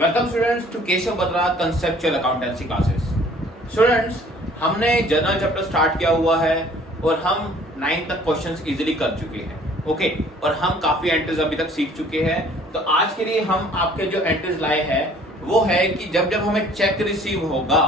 Welcome students to Keshav Batra conceptual accountancy classes. Students, हमने general chapter start किया हुआ है और हम 9 तक क्वेश्चंस इजीली कर चुके हैं। ओके, और हम काफी एंट्रीज अभी तक सीख चुके हैं। तो आज के लिए हम आपके जो एंट्रीज लाए हैं वो है कि जब जब हमें चेक रिसीव होगा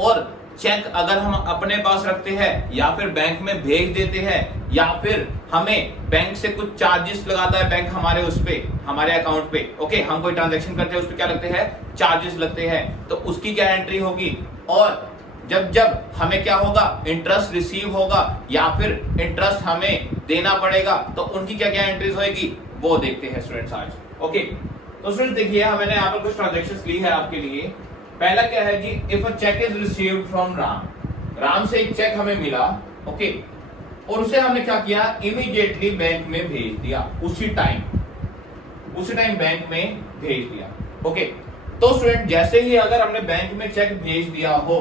और चेक अगर हम अपने पास रखते हैं या फिर बैंक में भेज देते हैं या फिर हमें बैंक से कुछ चार्जेस लगाता है बैंक हमारे उस पे हमारे अकाउंट पे। ओके, हम कोई ट्रांजैक्शन करते हैं उस पे क्या लगते हैं, चार्जेस लगते हैं, तो उसकी क्या एंट्री होगी। और जब जब हमें क्या होगा, इंटरेस्ट रिसीव होगा या फिर इंटरेस्ट हमें देना पड़ेगा तो उनकी क्या क्या एंट्रीज होगी वो देखते हैं स्टूडेंट्स आज। ओके, तो स्टूडेंट्स देखिए, मैंने यहाँ पर कुछ ट्रांजेक्शन ली है आपके लिए। पहला क्या है जी, if a cheque is received from Ram से एक चेक हमें मिला। ओके, और उसे हमने क्या किया, इमीडिएटली बैंक में भेज दिया, उसी टाइम बैंक में भेज दिया। ओके, तो स्टूडेंट जैसे ही अगर हमने बैंक में चेक भेज दिया हो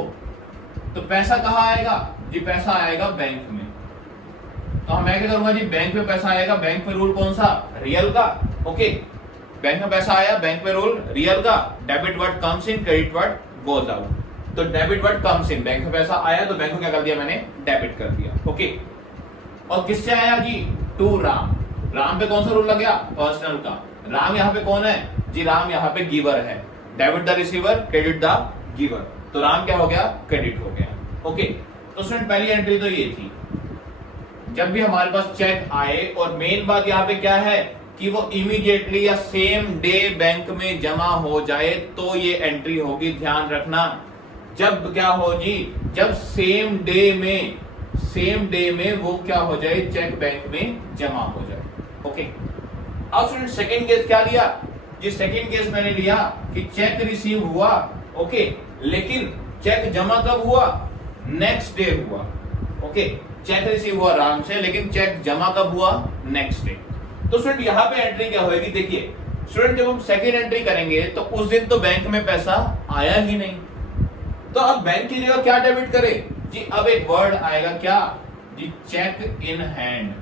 तो पैसा कहाँ आएगा जी, पैसा आएगा बैंक में। तो मैं क्या करूंगा जी, बैंक में पैसा आएगा। बैंक में रूल कौन सा, रियल का। ओके, बैंक में पैसा आया, बैंक में रूल रियल का, debit word comes in, credit word goes out. तो debit word comes in, bank में पैसा आया तो बैंक को क्या कर दिया मैंने, डेबिट कर दिया। ओके, और किससे आया जी, टू राम पे कौन सा रूल लग गया, पर्सनल का। राम यहाँ पे कौन है जी, राम यहाँ पे गिवर है। Debit the receiver, credit the giver, तो राम क्या हो गया, क्रेडिट हो गया। ओके, तो स्टूडेंट पहली एंट्री तो ये थी, जब भी हमारे पास चेक आए, और मेन बात यहाँ पे क्या है कि वो इमीडिएटली या सेम डे बैंक में जमा हो जाए तो ये एंट्री होगी। ध्यान रखना, जब क्या हो जी, जब सेम डे में वो क्या हो जाए, चेक बैंक में जमा हो जाए। ओके, अब स्टूडेंट सेकंड केस क्या लिया जी, सेकंड केस मैंने लिया कि चेक रिसीव हुआ। ओके, लेकिन चेक जमा कब हुआ, नेक्स्ट डे हुआ। ओके, चेक रिसीव हुआ राम से लेकिन चेक जमा कब हुआ, नेक्स्ट डे। तो स्टूडेंट यहाँ पे एंट्री क्या होगी, देखिए स्टूडेंट जब हम सेकंड एंट्री करेंगे तो उस दिन तो बैंक में पैसा आया ही नहीं, तो अब बैंक की जगह क्या डेबिट करे जी, अब एक वर्ड आएगा क्या जी, चेक इन हैंड,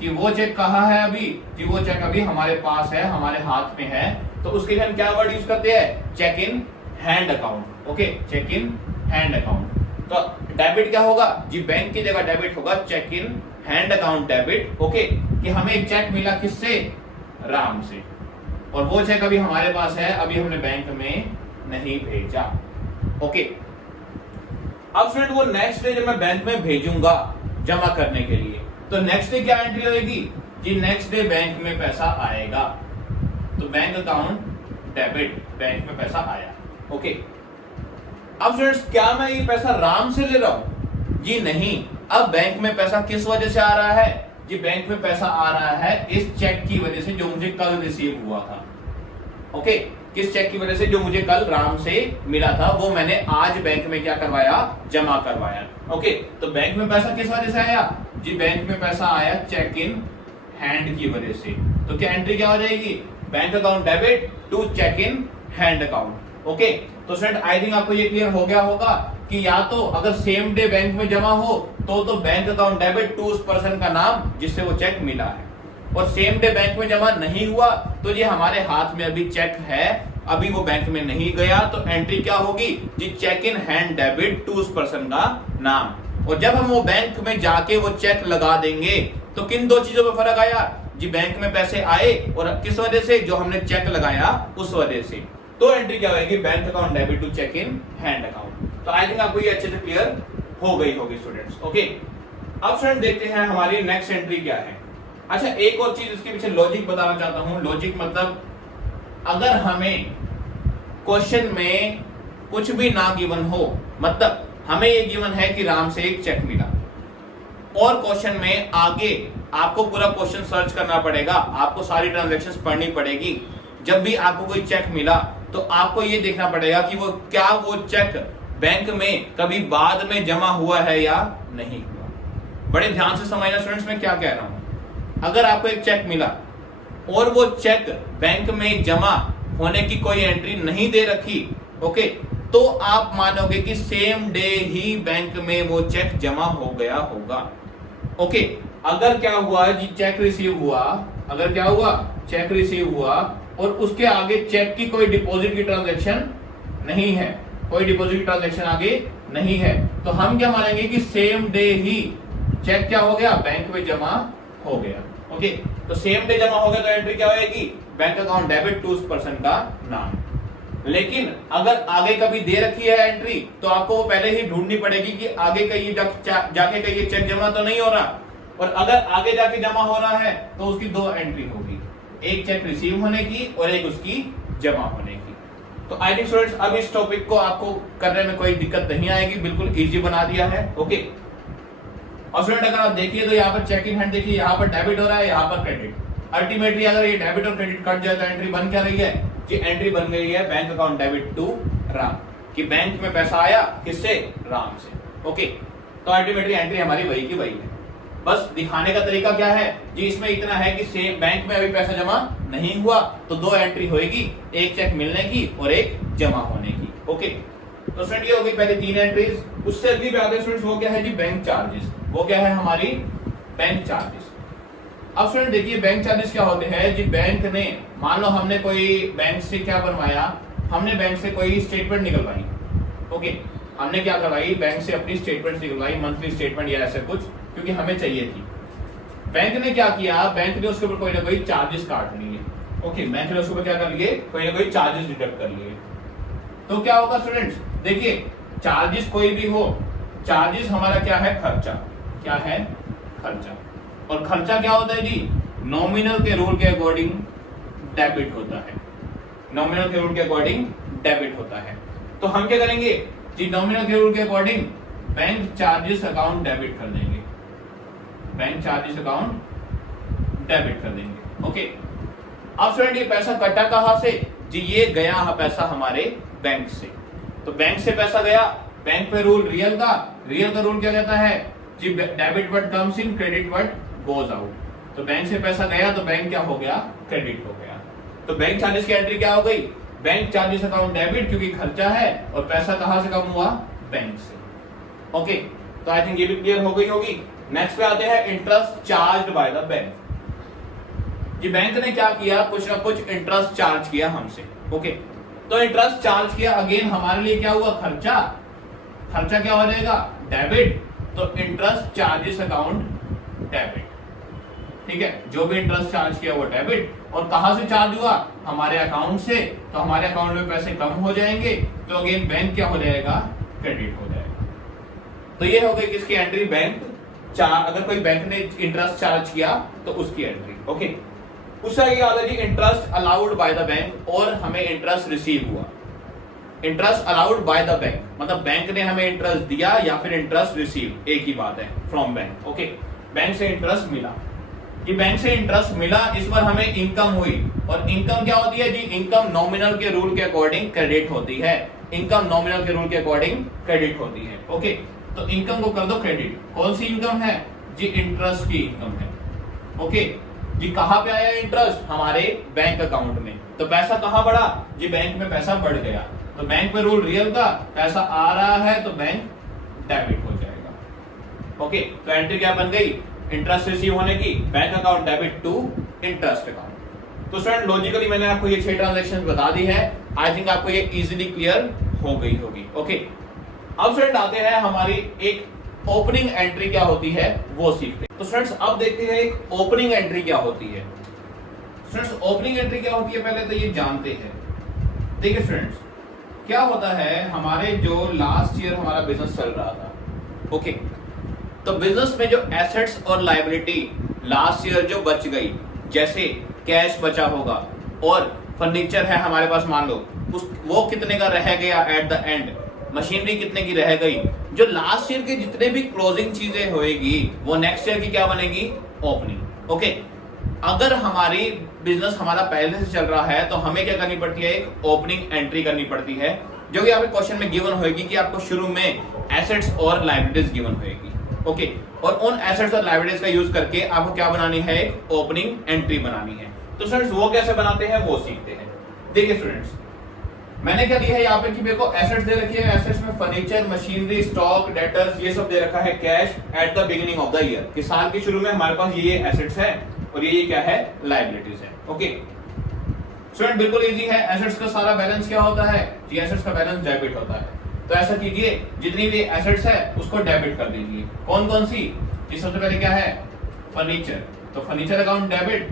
कि वो चेक कहाँ है अभी जी, वो चेक अभी हमारे पास है, हमारे हाथ में है, तो उसके लिए हम क्या वर्ड यूज करते हैं, cheque in hand account. Okay, cheque in hand account. तो डेबिट क्या होगा जी, बैंक की जगह डेबिट होगा cheque in hand account debit. Okay, कि हमें एक चेक मिला किससे, राम से, और वो चेक अभी हमारे पास है, अभी हमने बैंक में नहीं भेजा। ओके, अब स्टूडेंट वो नेक्स्ट डे जब मैं बैंक में भेजूंगा जमा करने के लिए, तो नेक्स्ट डे क्या एंट्री होगी जी, नेक्स्ट डे बैंक में पैसा आएगा, तो बैंक अकाउंट डेबिट, बैंक में पैसा आया। ओके, अब स्टूडेंट्स क्या मैं ये पैसा राम से ले रहा हूं जी, नहीं। अब बैंक में पैसा किस वजह से आ रहा है जी, बैंक में पैसा आ रहा है इस चेक की वजह से जो मुझे कल रिसीव हुआ था। ओके, किस चेक की वजह से, जो मुझे कल राम से मिला था वो मैंने आज बैंक में क्या करवाया, जमा करवाया। ओके, तो बैंक में पैसा किस वजह से आया जी, बैंक में पैसा आया चेक इन हैंड की वजह से। तो क्या एंट्री क्या हो जाएगी, bank account debit to cheque in hand account. Okay, तो स्टूडेंट आई थिंक आपको ये क्लियर हो गया होगा कि या तो अगर सेम डे बैंक में जमा हो तो बैंक अकाउंट डेबिट टू उस पर्सन का नाम जिससे वो चेक मिला है, और सेम डे बैंक में जमा नहीं हुआ तो ये हमारे हाथ में अभी चेक है, अभी वो बैंक में नहीं गया, तो एंट्री क्या होगी जी, cheque in hand debit to उस पर्सन का नाम। और जब हम वो बैंक में जाके वो चेक लगा देंगे तो किन दो चीजों में फर्क आया जी, बैंक में पैसे आए और किस वजह से, जो हमने चेक लगाया उस वजह से। तो एंट्री क्या होगी, bank account debit to cheque in hand account. तो आई थिंक आपको ये अच्छे से क्लियर हो गई होगी स्टूडेंट्स। ओके, अब स्टूडेंट देखते हैं हमारी नेक्स्ट एंट्री क्या है। अच्छा, एक और चीज इसके पीछे लॉजिक बताना चाहता हूं। लॉजिक मतलब अगर हमें क्वेश्चन में कुछ भी ना गिवन हो, मतलब हमें ये गिवन है कि राम से एक चेक मिला, और क्वेश्चन में आगे आपको पूरा क्वेश्चन सर्च करना पड़ेगा, आपको सारी ट्रांजैक्शंस पढ़नी पड़ेगी। जब भी आपको कोई चेक मिला तो आपको ये देखना पड़ेगा कि वो चेक बैंक में कभी बाद में जमा हुआ है या नहीं हुआ। बड़े ध्यान से समझना स्टूडेंट्स, मैं क्या कह रहा हूं। अगर आपको एक चेक मिला और वो चेक बैंक में जमा होने की कोई एंट्री नहीं दे रखी, ओके, तो आप मानोगे कि सेम डे ही बैंक में वो चेक जमा हो गया होगा। ओके, अगर क्या हुआ जी, चेक रिसीव हुआ, अगर क्या हुआ, चेक रिसीव हुआ और उसके आगे चेक की कोई डिपॉजिट की ट्रांजैक्शन नहीं है, कोई डिपॉजिट की ट्रांजैक्शन आगे नहीं है, तो हम क्या मानेंगे कि सेम डे ही चेक क्या हो गया, बैंक में जमा हो गया। ओके, तो सेम डे जमा हो गया तो एंट्री क्या होगी, बैंक अकाउंट डेबिट टू उस पर्सन का नाम। लेकिन अगर आगे कभी दे रखी है एंट्री तो आपको वो पहले ही ढूंढनी पड़ेगी कि आगे कहीं जाके कहीं चेक जमा तो नहीं हो रहा, और अगर आगे जाके जमा हो रहा है तो उसकी दो एंट्री होगी, एक चेक रिसीव होने की और एक उसकी जमा होने की। तो आई थिंक स्टूडेंट्स अब इस टॉपिक को आपको करने में कोई दिक्कत नहीं आएगी, बिल्कुल इजी बना दिया है। ओके, और स्टूडेंट अगर आप देखिए तो यहाँ पर चेक इन हैंड देखिए, यहाँ पर डेबिट हो रहा है, यहाँ पर क्रेडिट। अल्टीमेटली अगर ये डेबिट और क्रेडिट कट जाए तो एंट्री बन क्या रही है, कि एंट्री बन गई है bank account debit to Ram, कि बैंक में पैसा आया किससे, राम से। ओके, तो अल्टीमेटली एंट्री हमारी वही की वही है, बस दिखाने का तरीका क्या है जी, इसमें इतना है कि सेम बैंक में अभी पैसा जमा नहीं हुआ तो दो एंट्री होगी, एक चेक मिलने की और एक जमा होने की। ओके, तो स्टूडेंट ये हो गई पहले तीन एंट्रीज। उससे अगली पे आगे स्टूडेंट्स वो क्या है जी, बैंक चार्जेस। वो क्या है हमारी, बैंक चार्जेस। अब स्टूडेंट देखिए बैंक चार्जेस क्या होते हैं जी, बैंक ने मान लो हमने कोई बैंक से क्या बनवाया, हमने बैंक से कोई स्टेटमेंट निकलवाई। ओके, हमने क्या करवाई, बैंक से अपनी स्टेटमेंट निकलवाई, मंथली स्टेटमेंट या ऐसा कुछ, क्योंकि हमें चाहिए थी। बैंक ने क्या किया, बैंक ने उसके ऊपर कोई ना कोई चार्जेस काट लिए। ओके, बैंक ने उसके ऊपर क्या कर लिए, कोई ना कोई चार्जेस डिडक्ट कर लिए। तो क्या होगा स्टूडेंट्स, देखिए चार्जेस कोई भी हो, चार्जेस हमारा क्या है, खर्चा। क्या है, खर्चा। और खर्चा क्या होता है जी, नॉमिनल के रूल के अकॉर्डिंग डेबिट होता है, नॉमिनल के रूल के अकॉर्डिंग डेबिट होता है। तो हम क्या करेंगे जी, नॉमिनल के रूल के according bank charges account debit कर देंगे, बैंक चार्जेस अकाउंट डेबिट कर देंगे। ओके, अब स्टूडेंट ये पैसा कटा कहां से जी, ये गया पैसा हमारे बैंक से। तो बैंक से पैसा गया, बैंक पे रूल रियल का, रियल का रूल क्या कहता है जी, debit what comes in, credit what goes out. तो बैंक से पैसा गया तो बैंक क्या हो गया, क्रेडिट हो गया। तो बैंक चार्जेस की एंट्री क्या हो गई, बैंक चार्जेस अकाउंट डेबिट, क्योंकि खर्चा है और पैसा कहां से कम हुआ, बैंक से। ओके, तो आई थिंक ये भी क्लियर हो गई होगी। नेक्स्ट पे आते हैं interest charged bye the bank. ये बैंक ने क्या किया, कुछ ना कुछ इंटरेस्ट चार्ज किया हमसे। ओके, तो इंटरेस्ट चार्ज किया, अगेन हमारे लिए क्या हुआ, खर्चा। खर्चा क्या हो जाएगा, डेबिट, तो इंटरेस्ट चार्जेस अकाउंट डेबिट। ठीक है, जो भी इंटरेस्ट चार्ज किया वो डेबिट, और कहां से चार्ज हुआ, हमारे अकाउंट से। तो हमारे अकाउंट में पैसे कम हो जाएंगे तो अगेन बैंक क्या हो जाएगा, क्रेडिट हो जाएगा। तो ये हो गई किसकी एंट्री, बैंक अगर कोई बैंक ने इंटरेस्ट चार्ज किया तो उसकी एंट्री। ओके, उससे आगे आता है जी interest allowed by the bank, और हमें इंटरेस्ट रिसीव हुआ। Interest allowed by the bank मतलब बैंक ने हमें इंटरेस्ट दिया या फिर इंटरेस्ट रिसीव, एक ही बात है, फ्रॉम बैंक। ओके, बैंक से इंटरेस्ट मिला, कि बैंक से इंटरेस्ट मिला, इस पर हमें इनकम हुई। और इनकम क्या होती है जी, इनकम नॉमिनल के रूल के अकॉर्डिंग क्रेडिट होती है। इनकम नॉमिनल के रूल के अकॉर्डिंग क्रेडिट होती है। ओके, तो इनकम को कर दो क्रेडिट। कौन सी इनकम है जी, इंटरेस्ट की इनकम है। ओके जी, कहां पे आया इंटरेस्ट, हमारे बैंक अकाउंट में। तो पैसा कहां बढ़ा जी, बैंक में पैसा बढ़ गया। तो बैंक में रूल रियल का, पैसा आ रहा है तो बैंक डेबिट हो जाएगा। ओके, तो एंट्री क्या बन गई, इंटरेस्ट रिसीव होने की, bank account debit to interest account. तो स्टूडेंट लॉजिकली मैंने आपको ये 6 ट्रांजैक्शन बता दी है। आई थिंक आपको ये इजीली क्लियर हो गई होगी। ओके, अब स्टूडेंट आते हैं हमारी एक ओपनिंग एंट्री क्या होती है वो सीखते हैं। तो स्टूडेंट्स अब देखते हैं एक ओपनिंग एंट्री क्या होती है। स्टूडेंट्स ओपनिंग एंट्री क्या होती है पहले तो ये जानते हैं। देखिए स्टूडेंट्स, क्या होता है, हमारे जो लास्ट ईयर हमारा बिजनेस चल रहा था। ओके, तो बिजनेस में जो एसेट्स और लायबिलिटी लास्ट ईयर जो बच गई, जैसे कैश बचा होगा और फर्नीचर है हमारे पास, मान लो वो कितने का रह गया एट द एंड, मशीनरी कितने की रह गई, जो लास्ट ईयर के जितने भी क्लोजिंग चीजें होएगी वो नेक्स्ट ईयर की क्या बनेगी, ओपनिंग। ओके, अगर हमारी बिजनेस हमारा पहले से चल रहा है तो हमें क्या करनी पड़ती है, एक ओपनिंग एंट्री करनी पड़ती है, जो कि आपके क्वेश्चन में गिवन होगी कि आपको शुरू में एसेट्स और लायबिलिटीज गिवन होगी। ओके, और उन एसेट्स और लायबिलिटीज का यूज करके आपको क्या बनानी है, एक ओपनिंग एंट्री बनानी है। तो स्टूडेंट्स वो कैसे बनाते हैं वो सीखते हैं। देखिए स्टूडेंट्स, मैंने क्या दिया है यहाँ पे कि मेरे को एसेट्स दे रखी है, एसेट्स में फर्नीचर, मशीनरी, स्टॉक, डेटर्स, ये सब दे रखा है, cash at the beginning of the year, कि साल के शुरू में हमारे पास ये एसेट्स है और ये क्या है, लायबिलिटीज है। ओके, स्टूडेंट बिल्कुल इजी है, एसेट्स का सारा बैलेंस क्या होता है जी, एसेट्स का बैलेंस डेबिट होता है। तो ऐसा कीजिए, जितनी भी एसेट्स है उसको डेबिट कर दीजिए। कौन कौन सी जी, सबसे पहले क्या है फर्नीचर, तो फर्नीचर अकाउंट डेबिट।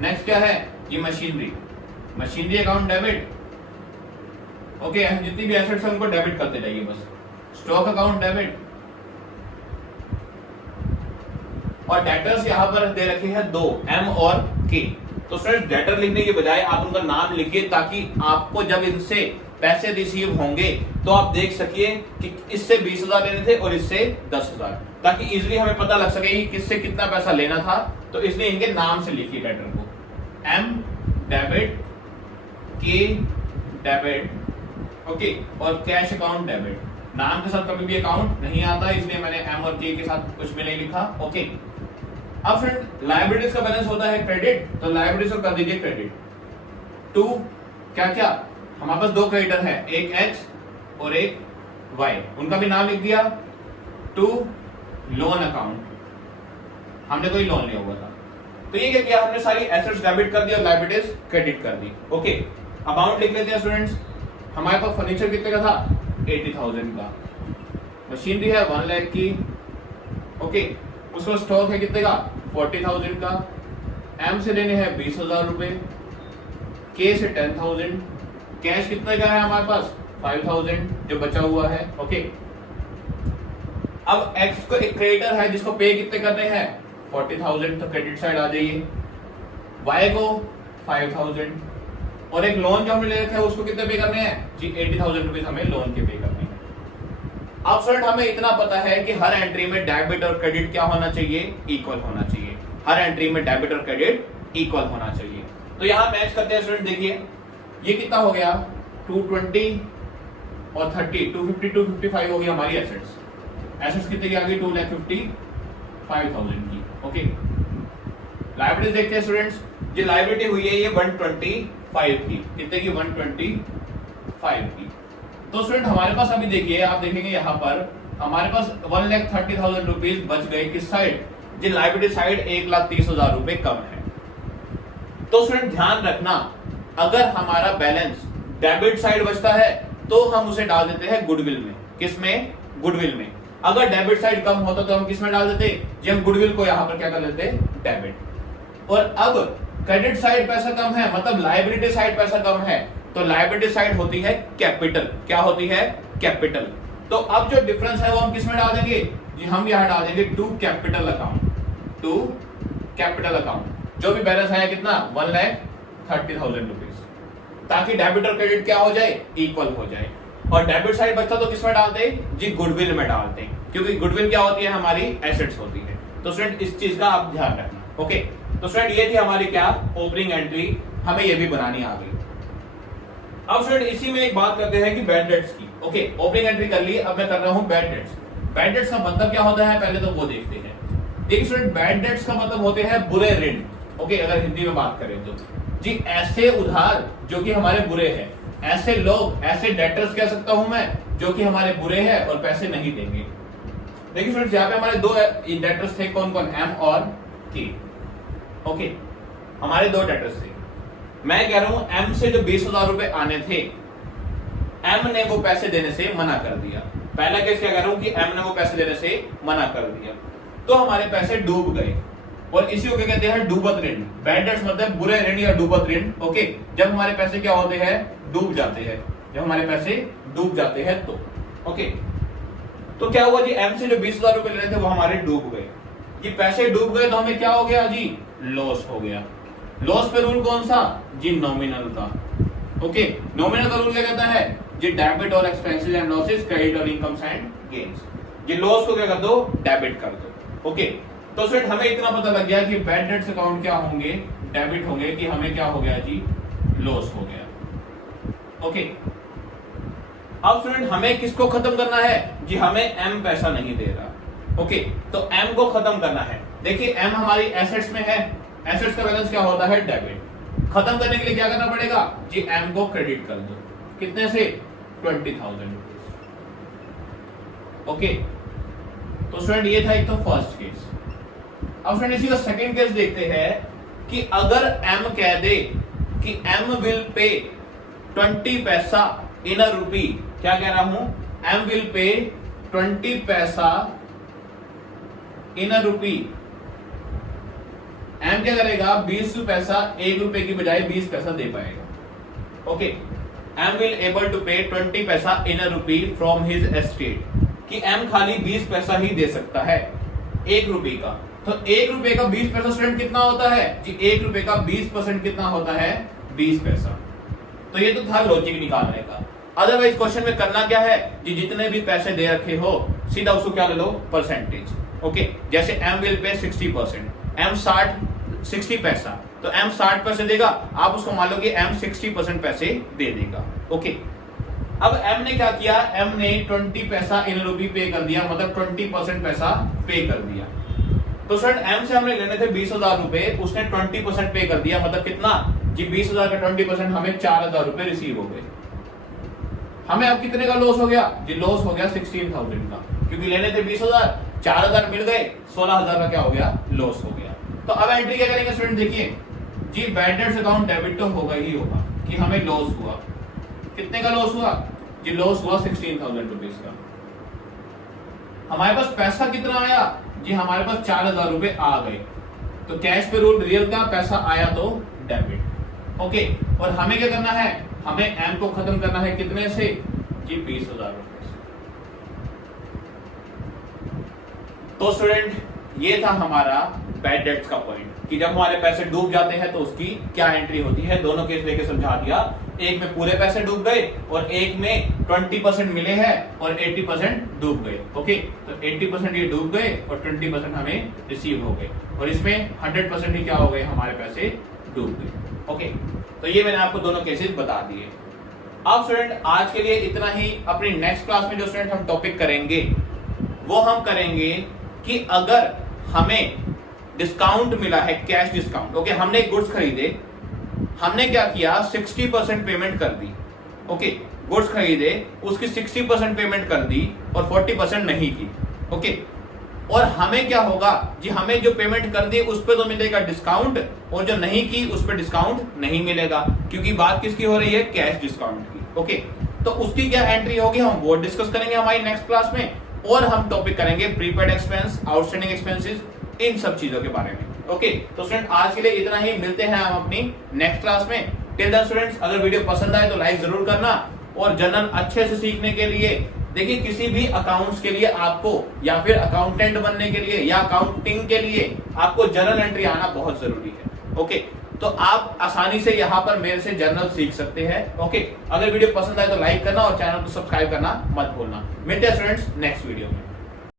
नेक्स्ट क्या है ये machinery, machinery account debit. Okay, जितनी भी एसेट्स है उनको डेबिट करते जाइए बस। Stock account debit. और डेटर्स यहाँ पर दे रखे हैं दो, एम और के। तो फ्रेंड्स डेटर लिखने के बजाय आप उनका नाम लिखिए, ताकि आपको जब इनसे पैसे रिसीव होंगे तो आप देख सकिए कि इससे 20,000 लेने थे और इससे 10,000, ताकि इजीली हमें पता लग सके कि किससे कितना पैसा लेना था। तो इसलिए इनके नाम से लिखिए डेटर को, एम डेबिट, के डेबिट, ओके, और कैश अकाउंट डेबिट। नाम के साथ कभी भी अकाउंट नहीं आता, इसलिए मैंने एम और के साथ कुछ भी नहीं लिखा। ओके, अब फ्रेंड लायबिलिटीज का बैलेंस होता है क्रेडिट, तो लायबिलिटीज को कर दीजिए क्रेडिट टू क्या क्या, हमारे पास दो क्रेडिटर है, एक एक्स और एक वाई, उनका भी नाम लिख दिया। टू लोन अकाउंट, हमने कोई लोन लिया हुआ था, तो ये क्या किया हमने, सारी एसेट्स डेबिट कर दी और लायबिलिटीज क्रेडिट कर दी। ओके, अमाउंट लिख लेते हैं स्टूडेंट्स। हमारे पास फर्नीचर कितने का था 80,000 का, मशीनरी है 1 लाख की, ओके, उसका स्टॉक है कितने का 40,000 का, एम से लेने हैं 20,000 रुपए, के से 10,000, कैश कितने का है हमारे पास 5,000 जो बचा हुआ है। ओके, अब एक्स को एक क्रेडिटर है जिसको पे कितने करने हैं 40,000, तो क्रेडिट साइड आ जाइए। वाई को 5,000 और एक लोन जो हमने ले रखा है उसको कितने पे करने हैं जी 80,000 रुपीज हमें लोन के पे करने हैं। अब फ्रेंड हमें इतना पता है कि हर एंट्री में डेबिट और क्रेडिट क्या होना चाहिए, इक्वल होना चाहिए। हर एंट्री में डेबिट और क्रेडिट इक्वल होना चाहिए। तो यहाँ मैच करते हैं स्टूडेंट, देखिए ये कितना हो गया 220 और 30, 250 255 हो गई हमारी एसेट्स। एसेट्स कितने की आ गई 2,55,000 की। ओके, लायबिलिटीज देखते हैं स्टूडेंट्स, जो लायबिलिटी हुई है ये 125 की, कितने की 125 की। तो स्टूडेंट हमारे पास अभी देखिए, आप देखेंगे यहाँ पर हमारे पास 1,30,000 रुपीज बच गए किस साइड, जी लायबिलिटी साइड 1,30,000 रुपए कम है। तो स्टूडेंट ध्यान रखना, अगर हमारा बैलेंस डेबिट साइड बचता है तो हम उसे डाल देते हैं गुडविल में। किसमें, गुडविल में। अगर डेबिट साइड कम होता तो हम किस में डाल देते जी, हम गुडविल को यहाँ पर क्या कर लेते डेबिट। और अब क्रेडिट साइड पैसा कम है, मतलब लायबिलिटी साइड पैसा कम है, तो लायबिलिटी साइड होती है कैपिटल। क्या होती है कैपिटल। तो अब जो डिफरेंस है वो हम किस में डाल देंगे जी, हम यहाँ डाल देंगे to capital account, to capital account. जो भी बैलेंस है कितना 1,30,000 रुपीज, ताकि डेबिट और क्रेडिट क्या हो जाए, इक्वल हो जाए। और डेबिट साइड बचता तो किस में डालते जी, गुडविल में डालते, क्योंकि गुडविल क्या होती है हमारी एसेट्स होती है। तो स्टूडेंट इस चीज का आप ध्यान रखना। ओके, तो स्टूडेंट ये थी हमारी क्या ओपनिंग एंट्री, हमें ये भी बनानी आ गई। अब स्टूडेंट इसी में एक बात करते हैं कि बैड डेट्स की। ओके, ओपनिंग एंट्री कर ली, अब मैं कर रहा हूं बैड डेट्स। बैड डेट्स का मतलब क्या होता है पहले तो वो देखते हैं। देखिए स्टूडेंट, बैड डेट्स का मतलब होते हैं बुरे ऋण। ओके, अगर हिंदी में बात करें तो जी ऐसे उधार जो कि हमारे बुरे हैं, ऐसे लोग, ऐसे डेटर्स कह सकता हूं मैं जो कि हमारे बुरे हैं और पैसे नहीं देंगे। देखिए फ्रेंड्स, यहाँ पे हमारे दो डेटर्स थे, कौन कौन, एम और के। ओके, हमारे दो डेटर्स थे। मैं कह रहा हूं एम से जो 20,000 रुपए आने थे, एम ने वो पैसे देने से मना कर दिया। पहला केस क्या कह रहा हूं कि एम ने वो पैसे देने से मना कर दिया, तो हमारे पैसे डूब गए। और इसी को क्या कहते हैं डूबत ऋण। बैड डेट्स मतलब बुरे ऋण या डूबत ऋण। ओके, जब हमारे पैसे क्या होते हैं, डूब जाते हैं, जब हमारे पैसे डूब जाते हैं तो। ओके, तो क्या हुआ जी, एम से जो 20,000 रुपए ले रहे थे वो हमारे डूब गए जी, पैसे डूब गए तो हमें क्या हो गया जी, लॉस हो गया। लॉस पे रूल कौन सा जी, नॉमिनल का। ओके, नॉमिनल का रूल क्या कहता है जी, डेबिट और एक्सपेंसेस एंड लॉसेस, क्रेडिट और इनकम्स एंड गेन्स। ये लॉस को क्या कर दो, डेबिट कर दो। ओके, तो स्टूडेंट हमें इतना पता लग गया कि बैड डेट्स अकाउंट क्या होंगे, डेबिट होंगे, कि हमें क्या हो गया जी, लॉस हो गया। ओके, अब स्टूडेंट हमें किसको खत्म करना है जी, हमें एम पैसा नहीं दे रहा। ओके, तो एम को खत्म करना है। देखिए एम हमारी एसेट्स में है, एसेट्स का बैलेंस क्या होता है डेबिट। खत्म करने के लिए क्या करना पड़ेगा जी, एम को क्रेडिट कर दो। कितने से 20,000 रुपीज। ओके, तो स्टूडेंट ये था एक तो फर्स्ट केस। अब फ्रेंड इसी का सेकंड केस देखते हैं कि अगर m कह दे कि M will pay 20 पैसा इन अ रूपी, क्या कह रहा हूं, M will pay 20 पैसा इन अ रूपी। M क्या करेगा, 20 पैसा 1 रुपए की बजाय 20 पैसा दे पाएगा। Okay, M will able to pay 20 पैसा इन अ रूपी फ्रॉम हिज एस्टेट, कि M खाली 20 पैसा ही दे सकता है 1 रुपए का। तो 1 रुपए का 20 पैसा स्टूडेंट कितना होता है जी, 1 रुपए का 20% कितना होता है, 20 पैसा। तो ये तो था लॉजिक निकालने का। अदरवाइज क्वेश्चन में करना क्या है जी, जितने भी पैसे दे रखे हो सीधा उसको क्या ले लो, परसेंटेज। ओके, जैसे M will pay 60%, M 60 पैसा, तो M 60 पैसे देगा, आप उसको मान लो कि M 60% पैसे दे देगा। ओके, अब M ने क्या किया, M ने 20 पैसा इन रूपी पे कर दिया, मतलब 20% पैसा पे कर दिया। तो सर M से हमने लेने थे 20,000 रुपए, उसने 20% पे कर दिया, मतलब कितना जी, 20,000 का 20% हमें 4,000 रुपए रिसीव हो गए। हमें अब कितने का लॉस हो गया जी, लॉस हो गया 16,000 का, क्योंकि लेने थे 20,000, 4,000 मिल गए, 16,000 का क्या हो गया, लॉस हो गया। तो अब एंट्री क्या करेंगे स्टूडेंट, देखिए जी, बैड डेट्स अकाउंट डेबिट तो होगा ही होगा कि हमें लॉस हुआ। कितने का लॉस हुआ जी, लॉस हुआ 16,000 रुपीज का। हमारे पास पैसा कितना आया जी, हमारे पास 4,000 रुपए आ गए। तो कैश पे रूल रियल का पैसा आया तो डेबिट। ओके, और हमें क्या करना है, हमें M को खत्म करना है कितने से जी, 20,000 रुपए से। तो स्टूडेंट ये था हमारा बैड डेट्स का पॉइंट, कि जब हमारे पैसे डूब जाते हैं तो उसकी क्या एंट्री होती है। दोनों केस लेके समझा दिया, एक में पूरे पैसे डूब गए और एक में 20% मिले हैं और 80% डूब गए। ओके, तो 80% ये डूब गए और 20% हमें रिसीव हो गए, और इसमें 100% ही क्या हो गए, हमारे पैसे डूब गए। ओके, तो ये मैंने आपको दोनों केसेस बता दिए। अब स्टूडेंट आज के लिए इतना ही। अपनी नेक्स्ट क्लास में जो स्टूडेंट हम टॉपिक करेंगे वो हम करेंगे कि अगर हमें डिस्काउंट मिला है, कैश डिस्काउंट। ओके, हमने एक गुड्स खरीदे, हमने क्या किया, 60% पेमेंट कर दी। ओके, गुड्स खरीदे, उसकी 60% पेमेंट कर दी और 40% नहीं की। ओके, और हमें क्या होगा जी, हमें जो पेमेंट कर दी उस पे तो मिलेगा डिस्काउंट, और जो नहीं की उस पे डिस्काउंट नहीं मिलेगा, क्योंकि बात किसकी हो रही है, कैश डिस्काउंट की। ओके, तो उसकी क्या एंट्री होगी, हम वो डिस्कस करेंगे हमारी नेक्स्ट क्लास में। और हम टॉपिक करेंगे प्रीपेड एक्सपेंस, आउटस्टैंडिंग एक्सपेंसेस, इन सब चीजों के बारे में। ओके, तो स्टूडेंट आज के लिए इतना ही, मिलते हैं हम अपनी नेक्स्ट क्लास में। टिल देन स्टूडेंट्स, अगर वीडियो पसंद आए तो लाइक जरूर करना, और जनरल अच्छे से सीखने के लिए देखिए, किसी भी अकाउंट्स के लिए आपको, या फिर अकाउंटेंट बनने के लिए या अकाउंटिंग के लिए आपको जर्नल एंट्री आना बहुत जरूरी है। ओके, तो आप आसानी से यहाँ पर मेरे से जर्नल सीख सकते हैं। ओके, अगर वीडियो पसंद आए तो लाइक करना और चैनल को सब्सक्राइब करना मत भूलना। मिलते हैं स्टूडेंट्स नेक्स्ट वीडियो में।